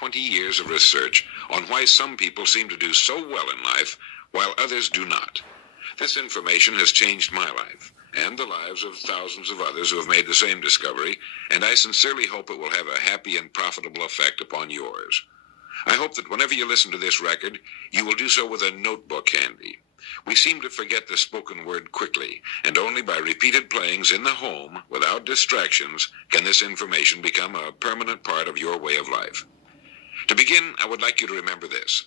20 years of research on why some people seem to do so well in life while others do not. This information has changed my life and the lives of thousands of others who have made the same discovery, and I sincerely hope it will have a happy and profitable effect upon yours. I hope that whenever you listen to this record, you will do so with a notebook handy. We seem to forget the spoken word quickly, and only by repeated playings in the home, without distractions, can this information become a permanent part of your way of life. To begin, I would like you to remember this.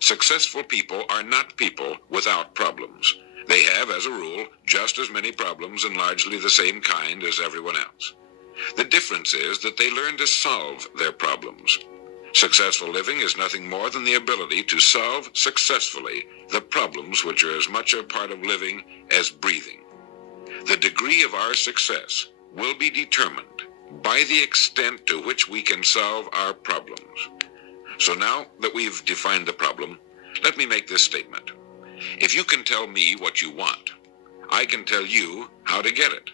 Successful people are not people without problems. They have, as a rule, just as many problems and largely the same kind as everyone else. The difference is that they learn to solve their problems. Successful living is nothing more than the ability to solve successfully the problems which are as much a part of living as breathing. The degree of our success will be determined by the extent to which we can solve our problems. So now that we've defined the problem, let me make this statement. If you can tell me what you want, I can tell you how to get it.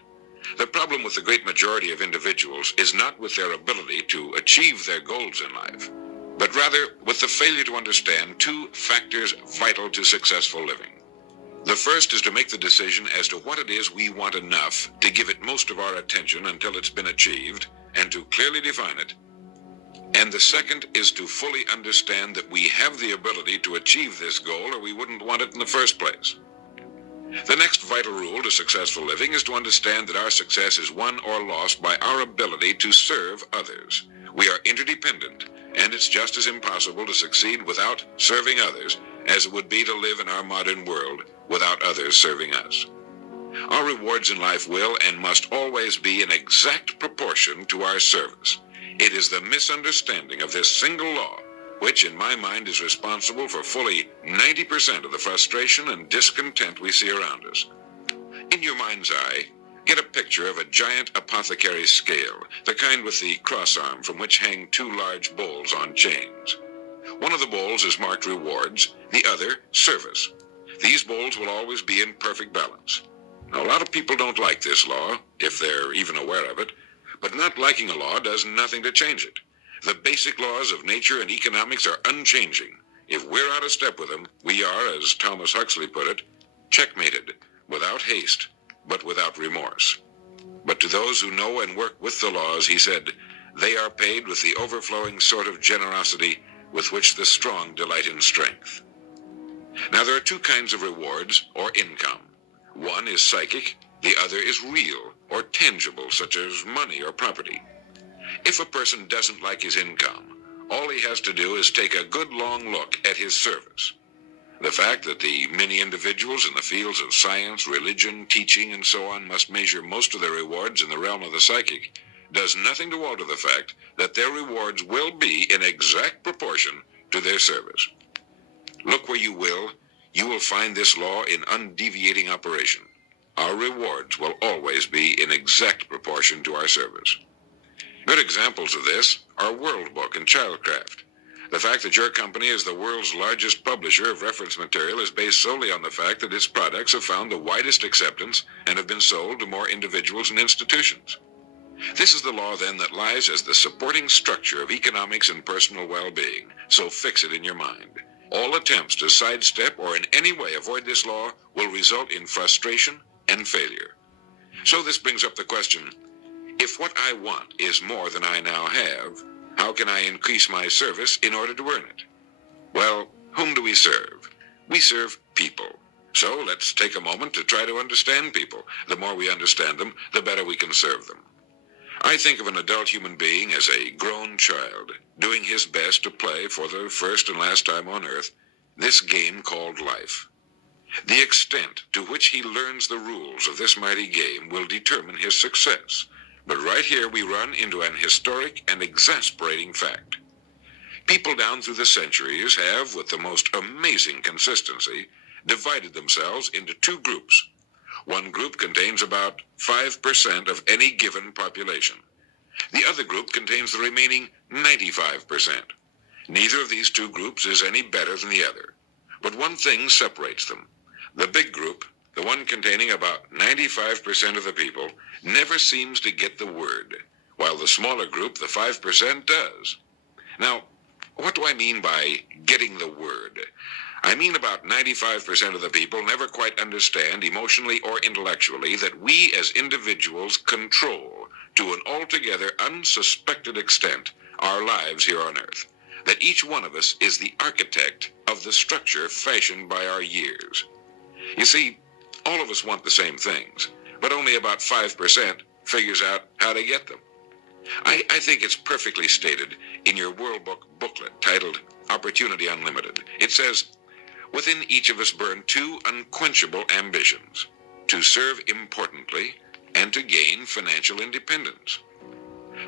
The problem with the great majority of individuals is not with their ability to achieve their goals in life, but rather with the failure to understand two factors vital to successful living. The first is to make the decision as to what it is we want enough to give it most of our attention until it's been achieved, and to clearly define it. And the second is to fully understand that we have the ability to achieve this goal, or we wouldn't want it in the first place. The next vital rule to successful living is to understand that our success is won or lost by our ability to serve others. We are interdependent, and it's just as impossible to succeed without serving others as it would be to live in our modern world without others serving us. Our rewards in life will and must always be in exact proportion to our service. It is the misunderstanding of this single law which, in my mind, is responsible for fully 90% of the frustration and discontent we see around us. In your mind's eye, get a picture of a giant apothecary scale, the kind with the cross arm from which hang two large bowls on chains. One of the bowls is marked rewards, the other service. These bowls will always be in perfect balance. Now, a lot of people don't like this law, if they're even aware of it, but not liking a law does nothing to change it. The basic laws of nature and economics are unchanging. If we're out of step with them, we are, as Thomas Huxley put it, checkmated, without haste, but without remorse. But to those who know and work with the laws, he said, they are paid with the overflowing sort of generosity with which the strong delight in strength. Now, there are two kinds of rewards, or income. One is psychic, the other is real, or tangible, such as money or property. If a person doesn't like his income, all he has to do is take a good long look at his service. The fact that the many individuals in the fields of science, religion, teaching, and so on must measure most of their rewards in the realm of the psychic does nothing to alter the fact that their rewards will be in exact proportion to their service. Look where you will find this law in undeviating operation. Our rewards will always be in exact proportion to our service. Good examples of this are World Book and Childcraft. The fact that your company is the world's largest publisher of reference material is based solely on the fact that its products have found the widest acceptance and have been sold to more individuals and institutions. This is the law, then, that lies as the supporting structure of economics and personal well-being, so fix it in your mind. All attempts to sidestep or in any way avoid this law will result in frustration and failure. So this brings up the question, if what I want is more than I now have, how can I increase my service in order to earn it? Well, whom do we serve? We serve people. So let's take a moment to try to understand people. The more we understand them, the better we can serve them. I think of an adult human being as a grown child, doing his best to play for the first and last time on earth this game called life. The extent to which he learns the rules of this mighty game will determine his success. But right here we run into an historic and exasperating fact. People down through the centuries have, with the most amazing consistency, divided themselves into two groups. One group contains about 5% of any given population. The other group contains the remaining 95%. Neither of these two groups is any better than the other. But one thing separates them. The big group, the one containing about 95% of the people, never seems to get the word, while the smaller group, the 5%, does. Now, do I mean by getting the word? I mean about 95% of the people never quite understand emotionally or intellectually that we as individuals control, to an altogether unsuspected extent, our lives here on earth. That each one of us is the architect of the structure fashioned by our years. You see, all of us want the same things, but only about 5% figures out how to get them. I think it's perfectly stated in your World Book booklet titled Opportunity Unlimited. It says, within each of us burn two unquenchable ambitions: to serve importantly and to gain financial independence.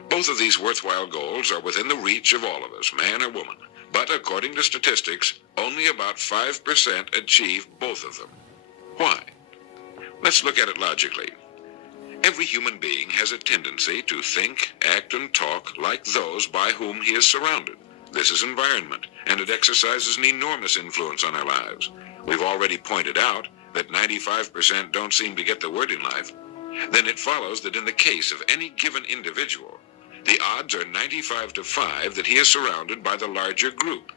Both of these worthwhile goals are within the reach of all of us, man or woman, but according to statistics, only about 5% achieve both of them. Why? Let's look at it logically. Every human being has a tendency to think, act, and talk like those by whom he is surrounded. This is environment, and it exercises an enormous influence on our lives. We've already pointed out that 95% don't seem to get the word in life. Then it follows that in the case of any given individual, the odds are 95 to 5 that he is surrounded by the larger group.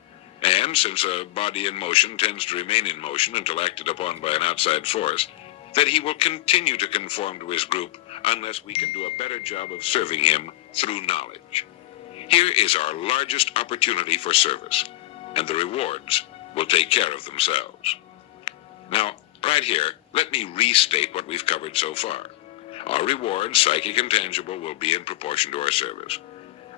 And since a body in motion tends to remain in motion until acted upon by an outside force, that he will continue to conform to his group unless we can do a better job of serving him through knowledge. Here is our largest opportunity for service, and the rewards will take care of themselves. Now, right here, let me restate what we've covered so far. Our rewards, psychic and tangible, will be in proportion to our service.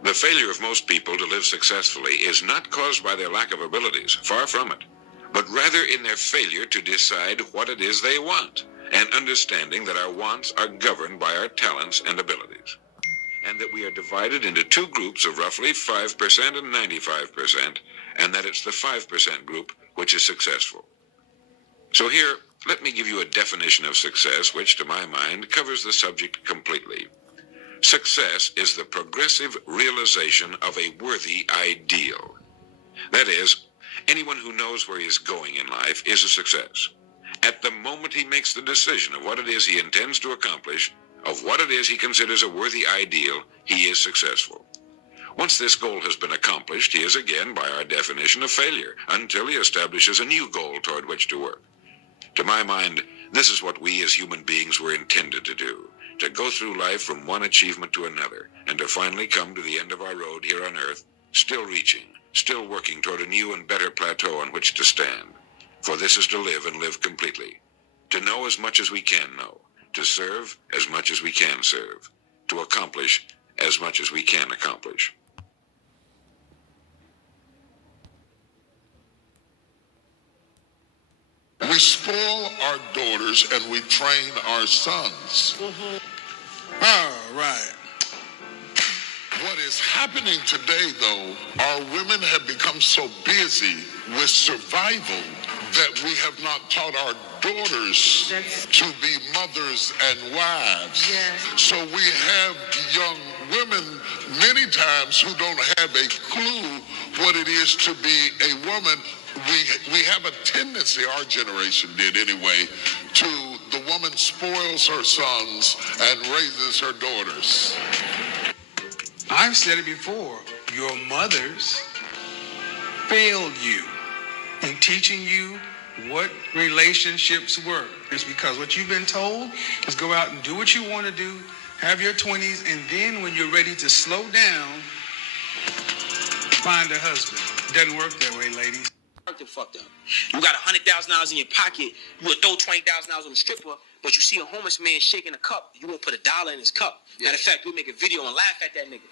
The failure of most people to live successfully is not caused by their lack of abilities, far from it, but rather in their failure to decide what it is they want, and understanding that our wants are governed by our talents and abilities, and that we are divided into two groups of roughly 5% and 95%, and that it's the 5% group which is successful. So here, let me give you a definition of success which, to my mind, covers the subject completely. Success is the progressive realization of a worthy ideal. That is, anyone who knows where he is going in life is a success. At the moment he makes the decision of what it is he intends to accomplish, of what it is he considers a worthy ideal, he is successful. Once this goal has been accomplished, he is again, by our definition, a failure, until he establishes a new goal toward which to work. To my mind, this is what we as human beings were intended to do, to go through life from one achievement to another, and to finally come to the end of our road here on earth, still reaching, still working toward a new and better plateau on which to stand. For this is to live and live completely, to know as much as we can know, to serve as much as we can serve, to accomplish as much as we can accomplish. We spoil our daughters and we train our sons. All right. What is happening today, though, our women have become so busy with survival that we have not taught our daughters to be mothers and wives. Yes. So we have young women many times who don't have a clue what it is to be a woman. We have a tendency, our generation did anyway, to the woman spoils her sons and raises her daughters. I've said it before. Your mothers failed you in teaching you what relationships were. It's because what you've been told is go out and do what you want to do, have your 20s, and then when you're ready to slow down, find a husband. It doesn't work that way, ladies. Fucked up. You got $100,000 in your pocket. You would throw $20,000 on a stripper, but you see a homeless man shaking a cup. You won't put $1 in his cup. Matter of fact, you'll make a video and laugh at that nigga.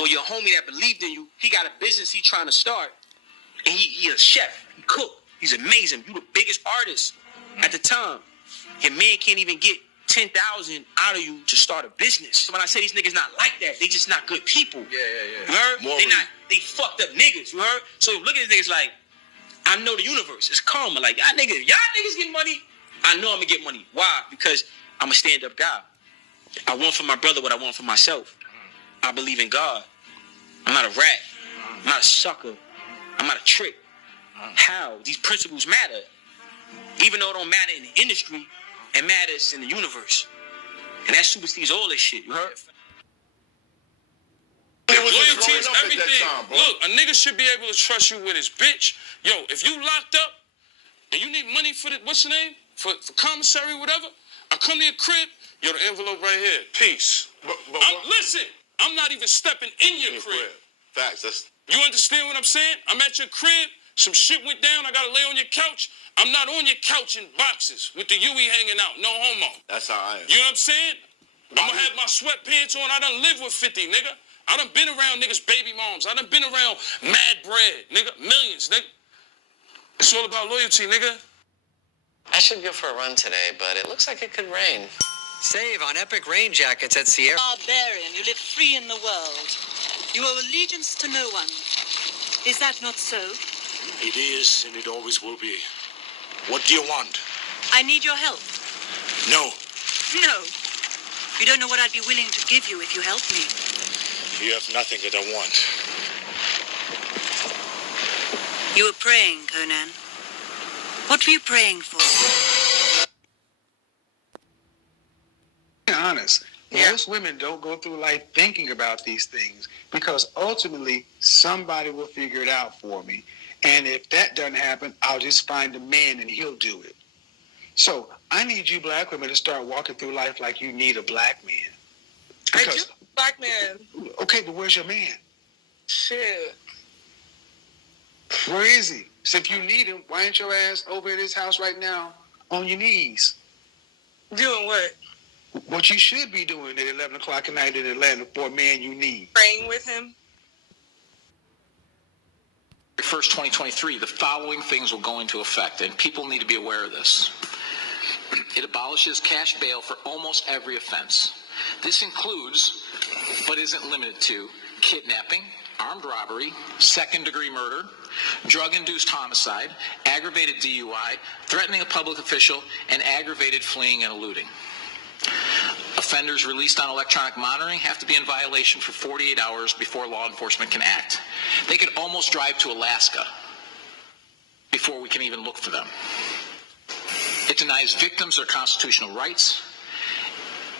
Or your homie that believed in you, he got a business he trying to start, and he a chef, he cook. He's amazing. You the biggest artist at the time. Your man can't even get $10,000 out of you to start a business. So when I say these niggas not like that, they just not good people. Yeah. You heard? They fucked up niggas. You heard? So look at these niggas like, I know the universe. It's karma. Like, y'all niggas get money. I know I'm gonna get money. Why? Because I'm a stand-up guy. I want for my brother what I want for myself. I believe in God. I'm not a rat. I'm not a sucker. I'm not a trick. How? These principles matter. Even though it don't matter in the industry, it matters in the universe. And that supersedes all this shit. You heard? It was a growing teach up at that everything. time, bro. Look, a nigga should be able to trust you with his bitch. Yo, if you locked up and you need money for the, what's the name? For commissary, whatever, I come to your crib, yo, the envelope right here. Peace. But Listen, I'm not even stepping in your crib. Facts. That's You understand what I'm saying? I'm at your crib, some shit went down, I gotta lay on your couch. I'm not on your couch in boxes with the Yui hanging out. No homo. that's how I am. You know what I'm saying? I'm gonna have my sweatpants on. I done live with 50, nigga. I done been around niggas' baby moms. I done been around mad bread, nigga. Millions, nigga. It's all about loyalty, nigga. I should go for a run today, but it looks like it could rain. Save on epic rain jackets at Sierra. Barbarian, you live free in the world. You owe allegiance to no one. Is that not so? It is, and it always will be. What do you want? I need your help. No. No. You don't know what I'd be willing to give you if you helped me. You have nothing that I want. You were praying, Conan. What were you praying for? Be honest. Most women don't go through life thinking about these things because ultimately somebody will figure it out for me. And if that doesn't happen, I'll just find a man and he'll do it. So I need you black women to start walking through life like you need a black man. I do, black man. Okay, but where's your man? Shit. Where is he? So if you need him, why ain't your ass over at his house right now on your knees? Doing what? What you should be doing at 11 o'clock at night in Atlanta for a man you need. Praying with him. 1st, 2023, the following things will go into effect, and people need to be aware of this. It abolishes cash bail for almost every offense. This includes, but isn't limited to, kidnapping, armed robbery, second-degree murder, drug-induced homicide, aggravated DUI, threatening a public official, and aggravated fleeing and eluding. Offenders released on electronic monitoring have to be in violation for 48 hours before law enforcement can act. They could almost drive to Alaska before we can even look for them. It denies victims their constitutional rights.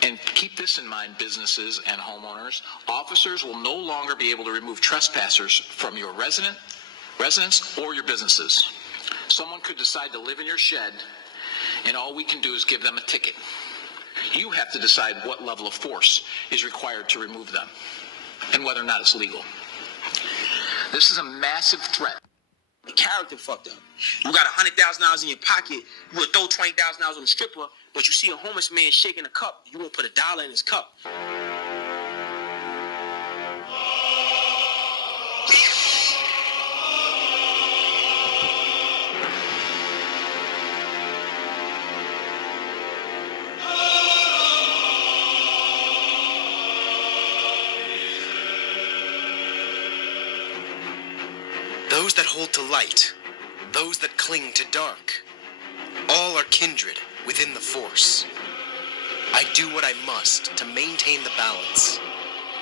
And keep this in mind, businesses and homeowners. Officers will no longer be able to remove trespassers from your residence or your businesses. Someone could decide to live in your shed, and all we can do is give them a ticket. You have to decide what level of force is required to remove them and whether or not it's legal. This is a massive threat. The character fucked up. You got $100,000 in your pocket. You would throw $20,000 on a stripper, but you see a homeless man shaking a cup. You won't put $1 in his cup. Those that hold to light, those that cling to dark, all are kindred within the Force. I do what I must to maintain the balance,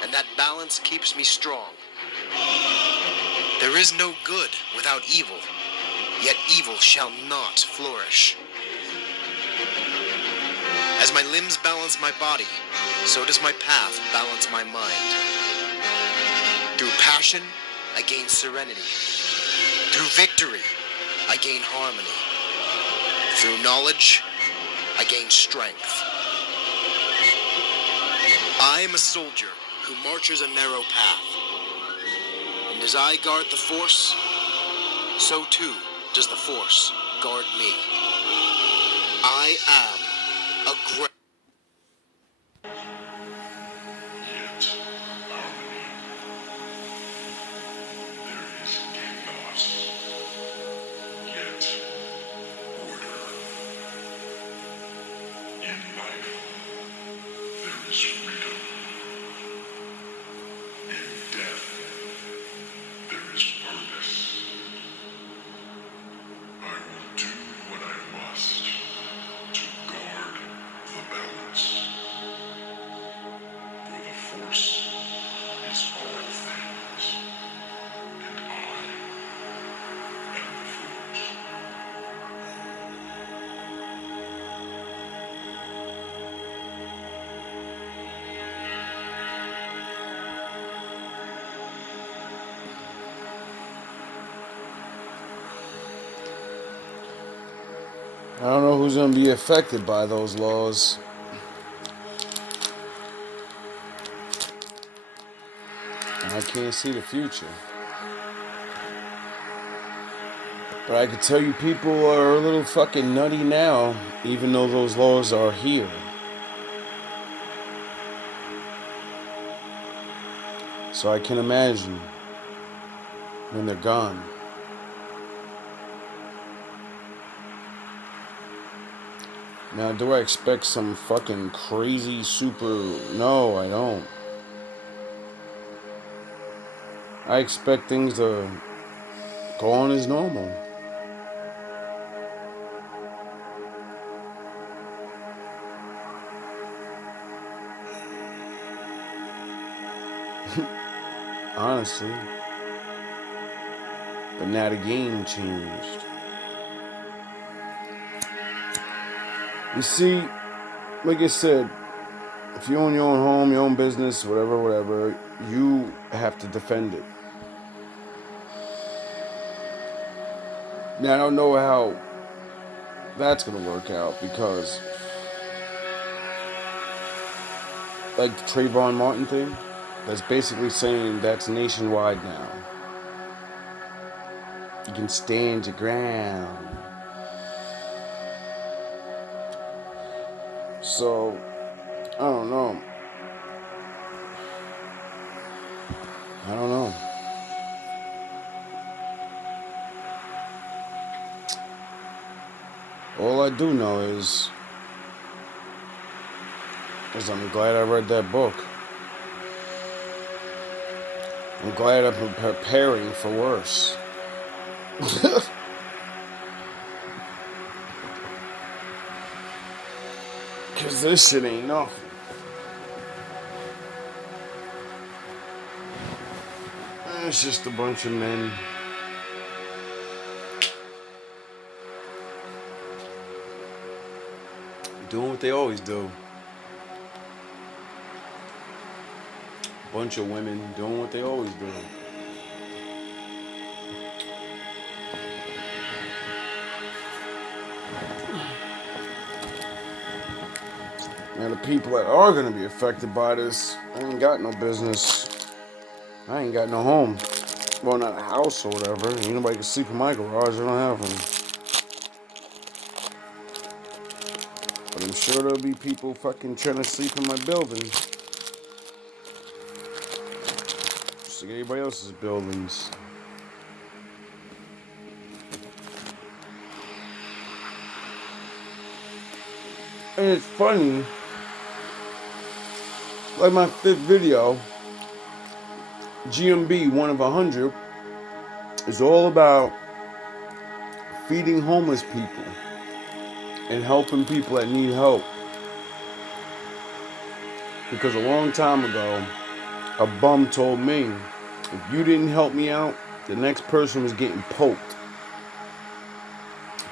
and that balance keeps me strong. There is no good without evil, yet evil shall not flourish. As my limbs balance my body, so does my path balance my mind. Through passion, I gain serenity. Through victory, I gain harmony. Through knowledge, I gain strength. I am a soldier who marches a narrow path. And as I guard the Force, so too does the Force guard me. I am a great... I will do what I must to guard the I don't know who's going to be affected by those laws. I can't see the future. But I can tell you people are a little fucking nutty now, even though those laws are here. So I can imagine when they're gone. Now, do I expect some fucking crazy super... No, I don't. I expect things to go on as normal. Honestly. But now the game changed. You see, like I said, if you own your own home, your own business, whatever, you have to defend it. Now, I don't know how that's going to work out because, like the Trayvon Martin thing, that's basically saying that's nationwide now. You can stand your ground. So, I don't know. All I do know is I'm glad I read that book. I'm glad I'm preparing for worse. Cause this shit ain't nothing. It's just a bunch of men doing what they always do. A bunch of women doing what they always do. Now the people that are going to be affected by this, I ain't got no business. I ain't got no home. Well, not a house or whatever. Ain't nobody can sleep in my garage. I don't have one. But I'm sure there'll be people fucking trying to sleep in my building. Just like everybody else's buildings. And it's funny. Like my 5th video, GMB 1 of 100, is all about feeding homeless people and helping people that need help. Because a long time ago, a bum told me, if you didn't help me out, the next person was getting poked.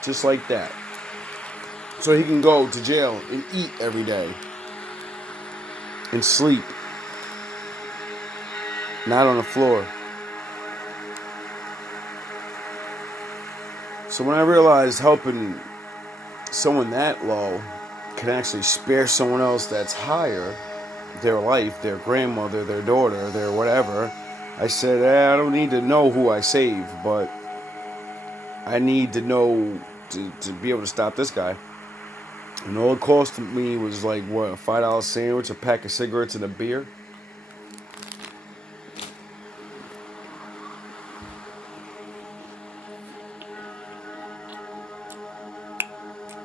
Just like that. So he can go to jail and eat every day. And sleep. Not on the floor. So when I realized helping someone that low can actually spare someone else that's higher, their life, their grandmother, their daughter, their whatever, I said, I don't need to know who I save, but I need to know to be able to stop this guy. And all it cost me was like, what, a $5 sandwich, a pack of cigarettes, and a beer?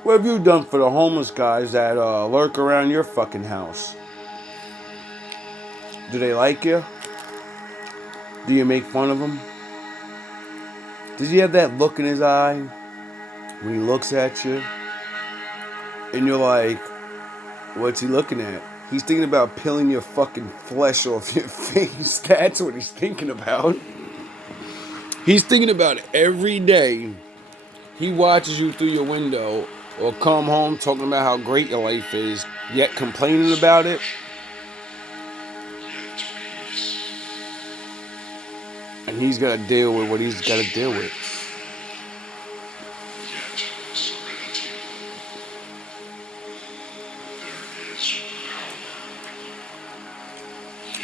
What have you done for the homeless guys that lurk around your fucking house? Do they like you? Do you make fun of them? Does he have that look in his eye when he looks at you? And you're like, what's he looking at? He's thinking about peeling your fucking flesh off your face. That's what he's thinking about. He's thinking about it every day. He watches you through your window or come home talking about how great your life is, yet complaining about it. And he's got to deal with what he's got to deal with.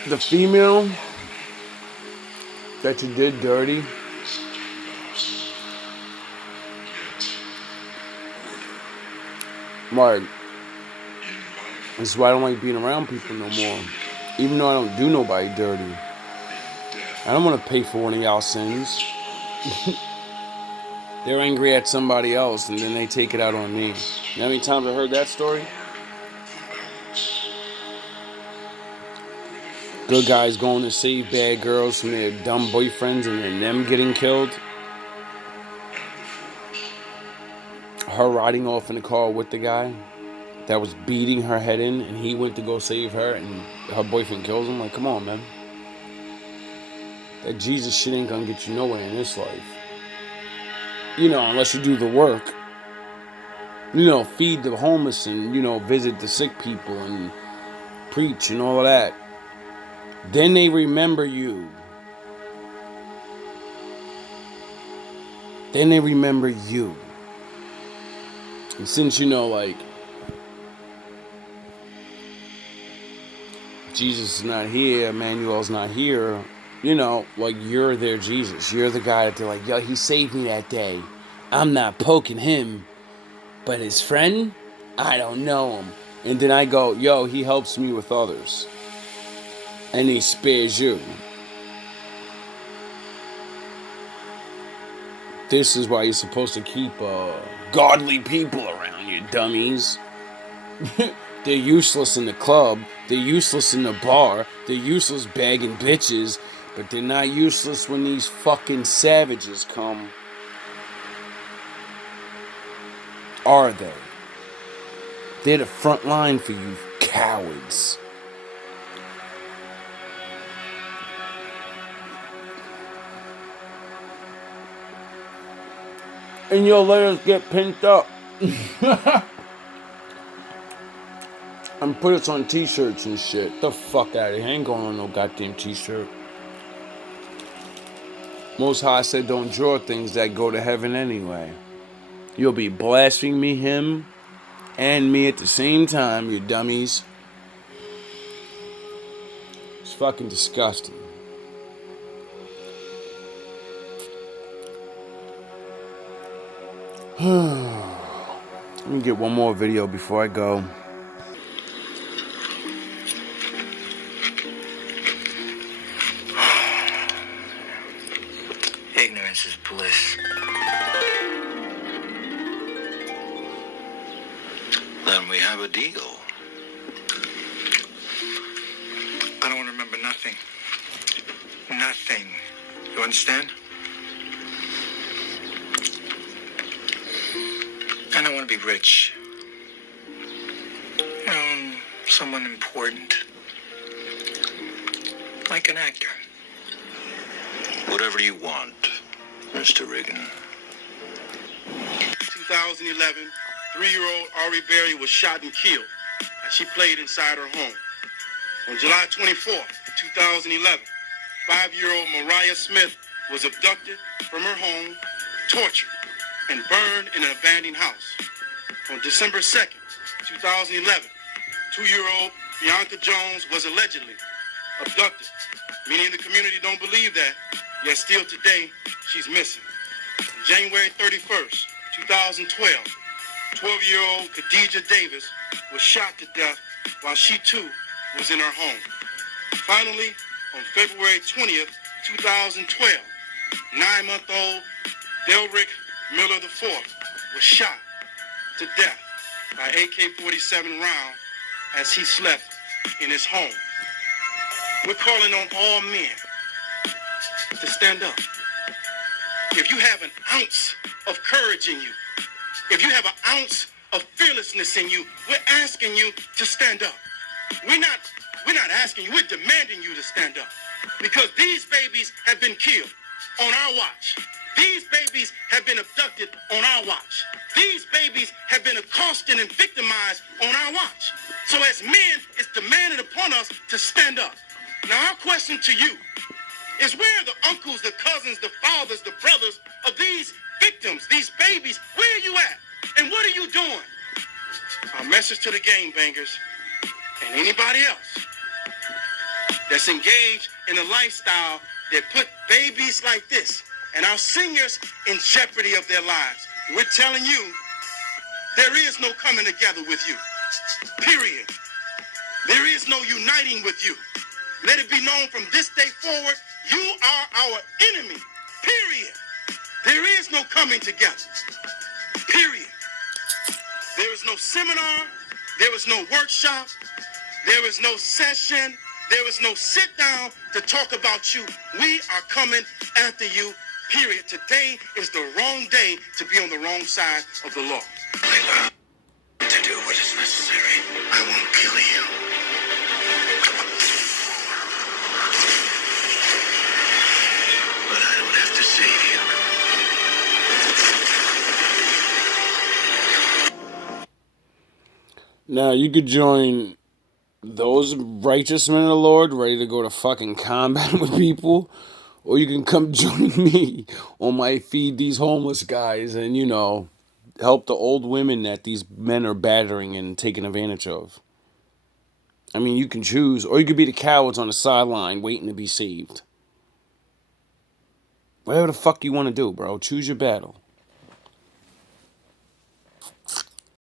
the female that you did dirty, like, this is why I don't like being around people no more. Even though I don't do nobody dirty. I don't want to pay for one of y'all sins. They're angry at somebody else and then they take it out on me. You know how many times I heard that story? Good guys going to save bad girls from their dumb boyfriends and then them getting killed. Her riding off in the car with the guy that was beating her head in, and he went to go save her and her boyfriend kills him. Like, come on, man. That Jesus shit ain't gonna get you nowhere in this life. You know, unless you do the work. You know, feed the homeless and, you know, visit the sick people and preach and all of that. Then they remember you. Then they remember you. And since, you know, like, Jesus is not here, Emmanuel's not here, you know, like, you're their Jesus. You're the guy that they're like, yo, he saved me that day. I'm not poking him. But his friend, I don't know him. And then I go, yo, he helps me with others. And he spares you. This is why you're supposed to keep godly people around you, dummies. They're useless in the club. They're useless in the bar. They're useless bagging bitches. But they're not useless when these fucking savages come. Are they? They're the front line for you cowards. And you'll let us get pinned up. And put us on t-shirts and shit. The fuck out of here. I ain't going on no goddamn t-shirt. Most High said don't draw things that go to heaven anyway. You'll be blaspheming him and me at the same time, you dummies. It's fucking disgusting. Let me get one more video before I go. Ignorance is bliss. Then we have a deal. I don't want to remember nothing. Nothing. You understand? I don't want to be rich. You know, someone important. Like an actor. Whatever you want, Mr. Reagan. 2011, 3-year-old Ari Berry was shot and killed as she played inside her home. On July 24, 2011, 5-year-old Mariah Smith was abducted from her home, tortured, and burned in an abandoned house. On December 2nd, 2011, 2-year-old Bianca Jones was allegedly abducted. Many in the community don't believe that, yet still today, she's missing. On January 31st, 2012, 12-year-old Khadijah Davis was shot to death while she too was in her home. Finally, on February 20th, 2012, 9-month-old Delrick Miller IV was shot to death by AK-47 round as he slept in his home. We're calling on all men to stand up. If you have an ounce of courage in you, if you have an ounce of fearlessness in you, we're asking you to stand up. We're not asking you, we're demanding you to stand up. Because these babies have been killed on our watch. These babies have been abducted on our watch. These babies have been accosted and victimized on our watch. So as men, it's demanded upon us to stand up. Now our question to you is, where are the uncles, the cousins, the fathers, the brothers of these victims, these babies? Where are you at? And what are you doing? Our message to the gangbangers and anybody else that's engaged in a lifestyle that put babies like this and our seniors in jeopardy of their lives. We're telling you, there is no coming together with you. Period. There is no uniting with you. Let it be known from this day forward, you are our enemy. Period. There is no coming together. Period. There is no seminar. There is no workshop. There is no session. There is no sit down to talk about you. We are coming after you. Period. Today is the wrong day to be on the wrong side of the law. I learned to do what is necessary. I won't kill you. But I don't have to save you. Now, you could join those righteous men of the Lord ready to go to fucking combat with people, or you can come join me on my Feed These Homeless Guys and, you know, help the old women that these men are battering and taking advantage of. I mean, you can choose, or you could be the cowards on the sideline waiting to be saved. Whatever the fuck you want to do, bro. Choose your battle.